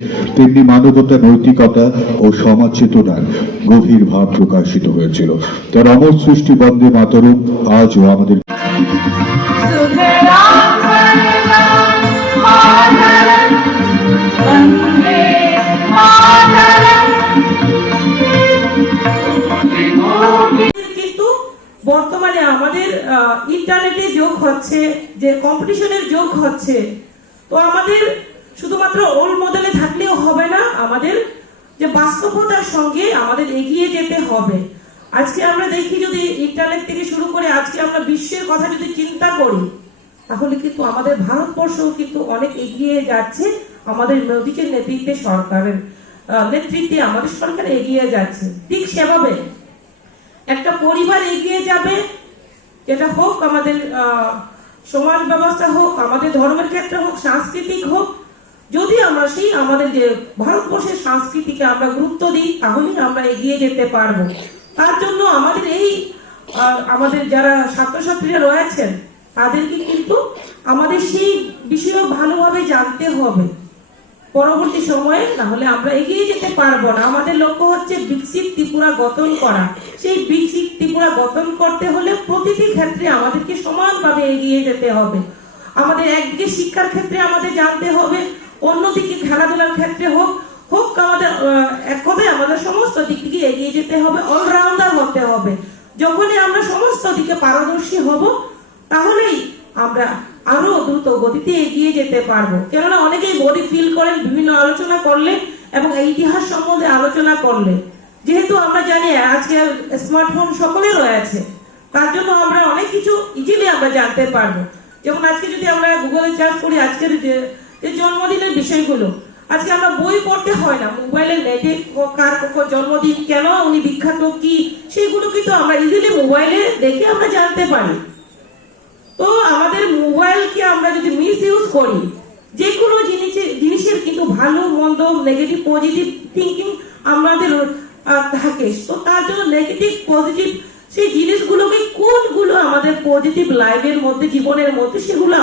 তেমনি মানবতা, নৈতিকতা ও সমাজ চেতনার গভীর ভাব প্রকাশিত হয়েছিল। তার অমর সৃষ্টি বন্দে মাতরম আজও আমাদের কিন্তু বর্তমানে আমাদের ইন্টারনেটে যোগ হচ্ছে, যে কম্পিটিশনের যোগ হচ্ছে, তো আমাদের শুধুমাত্র রোল মডেলে থাকলেও হবে না, আমাদের যে বাস্তবতার সঙ্গে আমাদের এগিয়ে যেতে হবে। আজকে আমরা দেখি, যদি ইন্টারনেট থেকে শুরু করে আজকে আমরা বিশ্বের কথা যদি চিন্তা করি, তাহলে কিন্তু আমাদের ভারতবর্ষ কিন্তু অনেক এগিয়ে যাচ্ছে। আমাদের মোদীজির নেতৃত্বে, সরকারের নেতৃত্বে আমাদের সরকার এগিয়ে যাচ্ছে। ঠিক সেভাবে একটা পরিবার এগিয়ে যাবে, যেটা হোক আমাদের সমাজ ব্যবস্থা হোক, আমাদের ধর্মের ক্ষেত্রে হোক, সাংস্কৃতিক হোক, যদি আমরা সেই আমাদের যে ভারতবর্ষের সংস্কৃতিকে আমরা গুরুত্ব দিই, তাহলেই আমরা এগিয়ে যেতে পারবো। তার জন্য আমাদের এই আমাদের যারা ছাত্রছাত্রীরা রয়েছেন, তাদেরকে কিন্তু আমাদের সেই বিষয়ে ভালোভাবে জানতে হবে পরবর্তী সময়ে, না হলে আমরা এগিয়ে যেতে পারবো না। আমাদের লক্ষ্য হচ্ছে বিকশিত ত্রিপুরা গঠন করা। সেই বিকশিত ত্রিপুরা গঠন করতে হলে প্রতিটি ক্ষেত্রে আমাদেরকে সমানভাবে এগিয়ে যেতে হবে। আমাদের একদিকে শিক্ষার ক্ষেত্রে আমাদের জানতে হবে, অন্যদিকে খেলাধুলার ক্ষেত্রে হোক আমাদের এক কথায় আমাদের সমস্ত দিক থেকে এগিয়ে যেতে হবে, অলরাউন্ডার হতে হবে। যখনই আমরা সমস্ত দিকে পারদর্শী হব, তাহলেই আমরা আরো দ্রুত গতিতে এগিয়ে যেতে পারবো। কেননা অনেকেই বডি ফিল করেন বিভিন্ন আলোচনা করলে এবং ইতিহাস সম্বন্ধে আলোচনা করলে। যেহেতু আমরা জানি আজকে স্মার্টফোন সকলে রয়েছে, তার জন্য আমরা অনেক কিছু ইজিলি আমরা জানতে পারবো। যেমন আজকে যদি আমরা গুগলে সার্চ করি আজকের যে জন্মদিনের বিষয়গুলো, আজকে আমরা বই পড়তে হয় না, মোবাইলে নেটে কার জন্মদিন, কেন উনি বিখ্যাত, কি, সেগুলো কিন্তু আমরা ইজিলি মোবাইলে দেখে আমরা জানতে পারি। তো আমাদের মোবাইলকে আমরা যদি মিস ইউজ করি, যে কোনো জিনিসের কিন্তু ভালো মন্দ, নেগেটিভ পজিটিভ থিঙ্কিং আমাদের থাকে। তো তার জন্য নেগেটিভ পজিটিভ সেই জিনিসগুলোকে কোনগুলো আমাদের পজিটিভ লাইফের মধ্যে, জীবনের মধ্যে, সেগুলো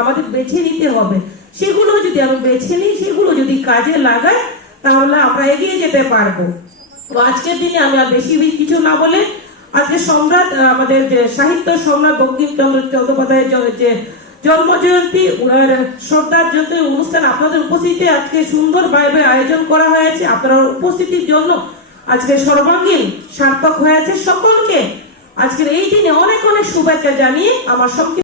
আমাদের বেছে নিতে হবে। সেগুলো যদি আমরা বেছে নিই, সেগুলো যদি কাজে লাগাই, তাহলে আমরা এগিয়ে যেতে পারবো। তো আজকের দিনে আমি আর বেশি কিছু না বলে, আজকে সম্রাট, আমাদের যে সাহিত্য সম্রাট বঙ্কিমচন্দ্র চট্টোপাধ্যায়ের যে জন্ম জয়ন্তী, শ্রদ্ধার জয়ন্তী অনুষ্ঠান আপনাদের উপস্থিতিতে আজকে সুন্দরভাবে আয়োজন করা হয়েছে। আপনার উপস্থিতির জন্য আজকে সর্বাঙ্গীন সার্থক হয়েছে। সকলকে আজকের এই দিনে অনেক অনেক শুভেচ্ছা জানিয়ে আমার